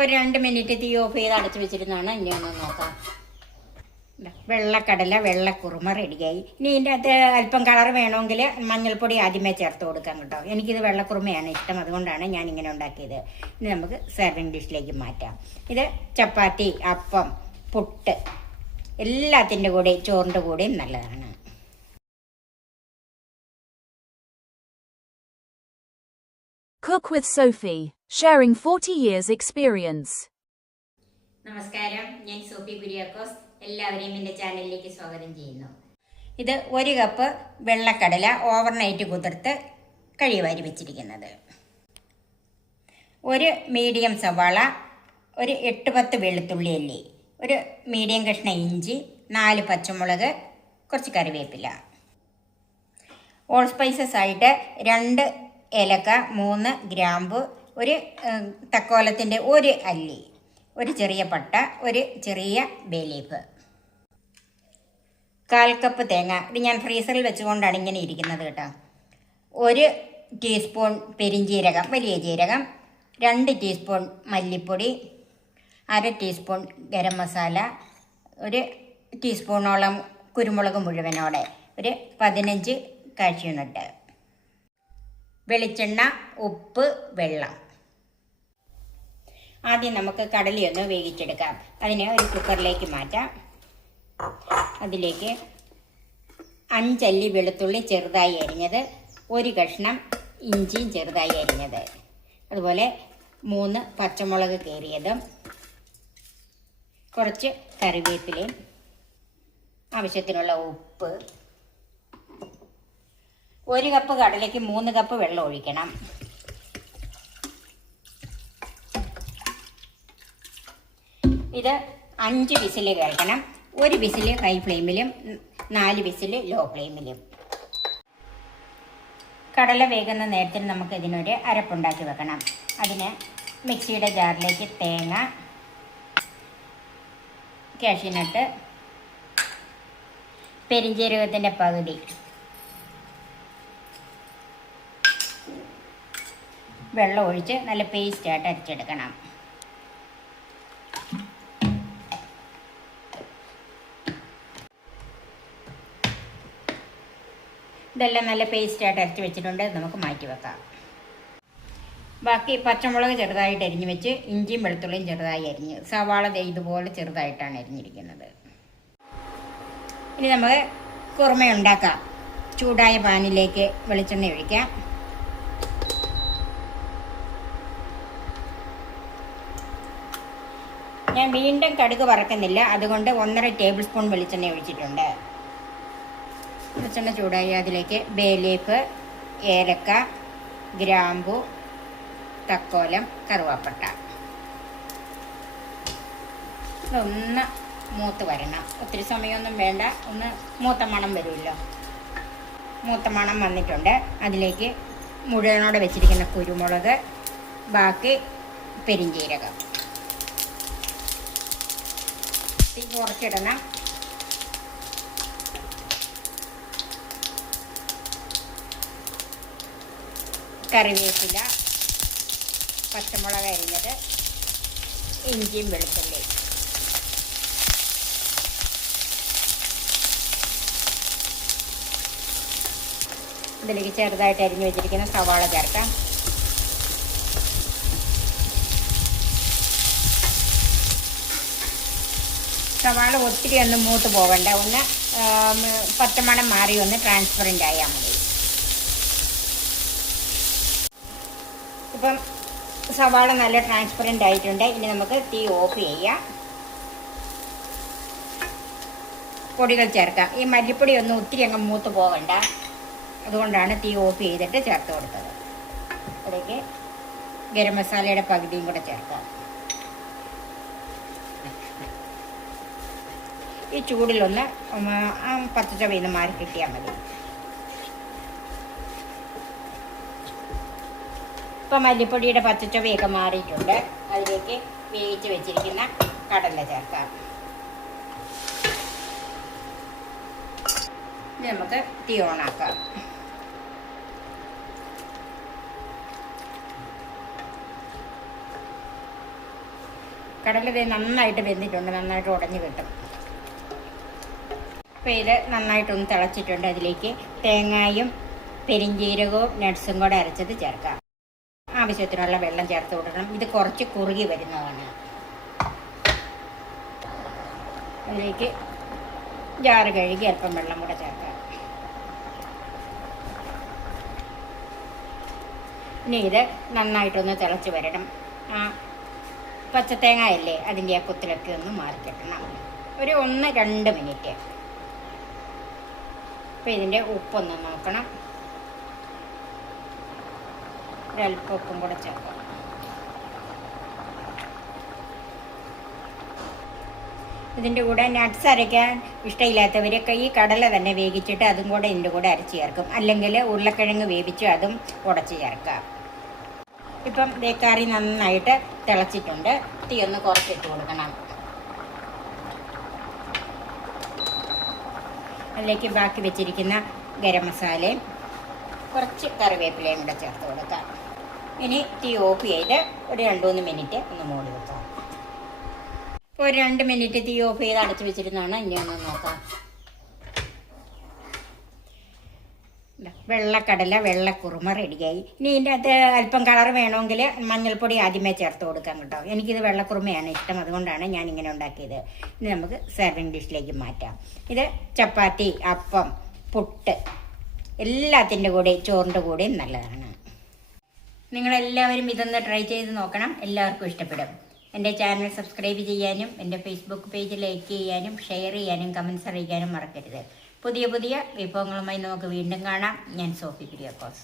ഒരു 2 മിനിറ്റ് തീ ഓഫ് ചെയ്ത് അടച്ചു വെച്ചിരുന്നാണ്. ഇനി ഒന്ന് നോക്കാം. വെള്ളക്കടല വെള്ളക്കുറുമ റെഡിയായി. ഇനി ഇതിൻ്റെ അകത്ത് അല്പം കളർ വേണമെങ്കിൽ മഞ്ഞൾപ്പൊടി ആദ്യമേ ചേർത്ത് കൊടുക്കാം കേട്ടോ. എനിക്കിത് വെള്ളക്കുറുമയാണ് ഇഷ്ടം, അതുകൊണ്ടാണ് ഞാൻ ഇങ്ങനെ ഉണ്ടാക്കിയത്. ഇനി നമുക്ക് സെർവിങ് ഡിഷിലേക്ക് മാറ്റാം. ഇത് ചപ്പാത്തി, അപ്പം, പുട്ട് എല്ലാത്തിൻ്റെ കൂടെ ചോറിൻ്റെ കൂടെയും നല്ലതാണ്. Cook with Sophie, sharing 40 years experience. നമസ്കാരം, ഞാൻ സോഫി കുര്യാക്കോസ്. എല്ലാവരെയും എൻ്റെ ചാനലിലേക്ക് സ്വാഗതം ചെയ്യുന്നു. ഇത് 1 കപ്പ് വെള്ളക്കടല ഓവർനൈറ്റ് കുതിർത്ത് കഴിവാരി വെച്ചിരിക്കുന്നത്, 1 മീഡിയം സവാള, ഒരു 8-10 വെളുത്തുള്ളി അല്ലി, ഒരു മീഡിയം കഷ്ണം ഇഞ്ചി, 4 പച്ചമുളക്, കുറച്ച് കറിവേപ്പില. ഓൾ സ്പൈസസ് ആയിട്ട് 2 ഏലക്ക, 3 ഗ്രാമ്പു, ഒരു തക്കോലത്തിൻ്റെ 1 അല്ലി, ഒരു ചെറിയ പട്ട, ഒരു ചെറിയ ബേ ലീഫ്, 1/4 കപ്പ് തേങ്ങ. ഇത് ഞാൻ ഫ്രീസറിൽ വെച്ചുകൊണ്ടാണ് ഇങ്ങനെ ഇരിക്കുന്നത് കേട്ടോ. 1 ടീസ്പൂൺ പെരിഞ്ജീരകം, വലിയ ജീരകം, 2 ടീസ്പൂൺ മല്ലിപ്പൊടി, 1/2 ടീസ്പൂൺ ഗരം മസാല, 1 ടീസ്പൂണോളം കുരുമുളക് മുഴുവനോടെ, ഒരു 15 കാഷ്യൂനട്ട്, വെളിച്ചെണ്ണ, ഉപ്പ്, വെള്ളം. ആദ്യം നമുക്ക് കടലയൊന്ന് വേവിച്ചെടുക്കാം. അതിനെ ഒരു കുക്കറിലേക്ക് മാറ്റാം. അതിലേക്ക് 5 അല്ലി വെളുത്തുള്ളി ചെറുതായി അരിഞ്ഞത്, 1 കഷ്ണം ഇഞ്ചിയും ചെറുതായി അരിഞ്ഞത്, അതുപോലെ 3 പച്ചമുളക് കീറിയതും, കുറച്ച് കറിവേപ്പിലയും, ആവശ്യത്തിനുള്ള ഉപ്പ്. 1 കപ്പ് കടലയ്ക്ക് 3 കപ്പ് വെള്ളം ഒഴിക്കണം. ഇത് 5 വിസിൽ കേൾക്കണം. 1 വിസിൽ ഹൈ ഫ്ലെയിമിലും 4 വിസിൽ ലോ ഫ്ലെയിമിലും. കടല വേകുന്ന നേരത്തിൽ നമുക്ക് ഇതിനൊരു അരപ്പുണ്ടാക്കി വെക്കണം. അതിന് മിക്സിയുടെ ജാറിലേക്ക് തേങ്ങ, കാഷ്യൂനട്ട്, പെരിഞ്ജീരകത്തിൻ്റെ പകുതി, വെള്ളം ഒഴിച്ച് നല്ല പേസ്റ്റായിട്ട് അരച്ചെടുക്കണം. ഇതെല്ലാം നല്ല പേസ്റ്റായിട്ട് അരച്ച് വെച്ചിട്ടുണ്ട്. നമുക്ക് മാറ്റി വെക്കാം. ബാക്കി പച്ചമുളക് ചെറുതായിട്ട് അരിഞ്ഞ് വെച്ച്, ഇഞ്ചിയും വെളുത്തുള്ളിയും ചെറുതായി അരിഞ്ഞ്, സവാള ഇതുപോലെ ചെറുതായിട്ടാണ് അരിഞ്ഞിരിക്കുന്നത്. ഇനി നമുക്ക് കുറുമ ഉണ്ടാക്കാം. ചൂടായ പാനിലേക്ക് വെളിച്ചെണ്ണ ഒഴിക്കാം. ഞാൻ വീണ്ടും കടുക് വറക്കുന്നില്ല, അതുകൊണ്ട് 1.5 ടേബിൾ സ്പൂൺ വെളിച്ചെണ്ണ ഒഴിച്ചിട്ടുണ്ട്. വെളിച്ചെണ്ണ ചൂടായി അതിലേക്ക് ബേ ലീഫ്, ഏലക്ക, ഗ്രാമ്പു, തക്കോലം, കറുവാപ്പട്ട. ഇതൊന്ന് മൂത്ത് വരണം. ഒത്തിരി സമയമൊന്നും വേണ്ട, ഒന്ന് മൂത്ത മണം വരുമല്ലോ. മൂത്ത മണം വന്നിട്ടുണ്ട്. അതിലേക്ക് മുഴുവനോടെ വെച്ചിരിക്കുന്ന കുരുമുളക്, ബാക്കി പെരിഞ്ജീരകം കുറച്ചിടണം. കറിവേപ്പില, പച്ചമുളക് അരിഞ്ഞത്, ഇഞ്ചിയും വെളുത്തുള്ളി. ഇതിലേക്ക് ചെറുതായിട്ട് അരിഞ്ഞു വെച്ചിരിക്കുന്ന സവാള ചേർക്കാം. സവാള ഒത്തിരി ഒന്നും മൂത്ത് പോകണ്ട, ഒന്ന് പച്ചമണം മാറി ഒന്ന് ട്രാൻസ്പെറൻ്റ് ആയാൽ മതി. ഇപ്പം സവാള നല്ല ട്രാൻസ്പെറൻ്റ് ആയിട്ടുണ്ട്. ഇനി നമുക്ക് തീ ഓഫ് ചെയ്യാം. പൊടികൾ ചേർക്കാം. ഈ മല്ലിപ്പൊടി ഒന്നും ഒത്തിരി അങ്ങ് മൂത്ത് പോകണ്ട, അതുകൊണ്ടാണ് തീ ഓഫ് ചെയ്തിട്ട് ചേർത്ത് കൊടുത്തത്. അതിലേക്ക് ഗരം മസാലയുടെ പകുതിയും കൂടെ ചേർക്കാം. ഈ ചൂടിലൊന്ന് പച്ചച്ചവയിന്ന് മാറി കിട്ടിയാൽ മതി. ഇപ്പം മല്ലിപ്പൊടിയുടെ പച്ചച്ചവയൊക്കെ മാറിയിട്ടുണ്ട്. അതിലേക്ക് വേവിച്ച് വെച്ചിരിക്കുന്ന കടല ചേർക്കാം. ഇത് നമുക്ക് തീ ഓണാക്കാം. കടല ഇത് നന്നായിട്ട് വെന്തിട്ടുണ്ട്, നന്നായിട്ട് ഉടഞ്ഞ് കിട്ടും. അപ്പോൾ ഇത് നന്നായിട്ടൊന്ന് തിളച്ചിട്ടുണ്ട്. അതിലേക്ക് തേങ്ങായും പെരിഞ്ജീരകവും നട്ട്സും കൂടെ അരച്ചത് ചേർക്കാം. ആവശ്യത്തിനുള്ള വെള്ളം ചേർത്ത് കൊടുക്കണം. ഇത് കുറച്ച് കുറുകി വരുന്നതാണ്. അതിലേക്ക് ജാറ് കഴുകി അല്പം വെള്ളം കൂടെ ചേർക്കാം. ഇനി ഇത് നന്നായിട്ടൊന്ന് തിളച്ച് വരണം. പച്ചത്തേങ്ങയല്ലേ, അതിൻ്റെ ആ കുത്തിലൊക്കെ ഒന്ന് മാറിക്കിട്ടണം. ഒരു 1-2 മിനിറ്റ്. അപ്പോൾ ഇതിൻ്റെ ഉപ്പൊന്ന് നോക്കണം. ഒരല്പം ഉപ്പും കൂടെ ചേർക്കാം. ഇതിൻ്റെ കൂടെ നട്ട്സ് അരയ്ക്കാൻ ഇഷ്ടമില്ലാത്തവരൊക്കെ ഈ കടല തന്നെ വേവിച്ചിട്ട് അതും കൂടെ ഇതിൻ്റെ കൂടെ അരച്ച് ചേർക്കും. അല്ലെങ്കിൽ ഉരുളക്കിഴങ്ങ് വേവിച്ച് അതും ഉടച്ച് ചേർക്കാം. ഇപ്പം കറി നന്നായിട്ട് തിളച്ചിട്ടുണ്ട്. തീ ഒന്ന് കുറച്ചിട്ട് കൊടുക്കണം. അതിലേക്ക് ബാക്കി വെച്ചിരിക്കുന്ന ഗരം മസാലയും കുറച്ച് കറിവേപ്പിലയും കൂടെ ചേർത്ത് കൊടുക്കാം. ഇനി തീ ഓഫ് ചെയ്ത് ഒരു 2-3 മിനിറ്റ് ഒന്ന് മൂടി വെക്കാം. ഇപ്പോൾ ഒരു 2 മിനിറ്റ് തീ ഓഫ് ചെയ്ത് അടച്ചു വെച്ചിരുന്നാണ്. ഇനി ഒന്ന് നോക്കാം. വെള്ളക്കടല വെള്ളക്കുറുമ റെഡിയായി. ഇനി ഇതിൻ്റെ അകത്ത് അല്പം കളർ വേണമെങ്കിൽ മഞ്ഞൾപ്പൊടി ആദ്യമേ ചേർത്ത് കൊടുക്കാം കേട്ടോ. എനിക്കിത് വെള്ളക്കുറുമയാണ് ഇഷ്ടം, അതുകൊണ്ടാണ് ഞാൻ ഇങ്ങനെ ഉണ്ടാക്കിയത്. ഇനി നമുക്ക് സെർവിങ് ഡിഷിലേക്ക് മാറ്റാം. ഇത് ചപ്പാത്തി, അപ്പം, പുട്ട് എല്ലാത്തിൻ്റെ കൂടെ ചോറിൻ്റെ കൂടെയും നല്ലതാണ്. നിങ്ങളെല്ലാവരും ഇതൊന്ന് ട്രൈ ചെയ്ത് നോക്കണം. എല്ലാവർക്കും ഇഷ്ടപ്പെടും. എൻ്റെ ചാനൽ സബ്സ്ക്രൈബ് ചെയ്യാനും എൻ്റെ ഫേസ്ബുക്ക് പേജ് ലൈക്ക് ചെയ്യാനും ഷെയർ ചെയ്യാനും കമൻസ് അറിയിക്കാനും മറക്കരുത്. പുതിയ പുതിയ വിഭവങ്ങളുമായി നമുക്ക് വീണ്ടും കാണാം. ഞാൻ സോഫി കുര്യാക്കോസ്.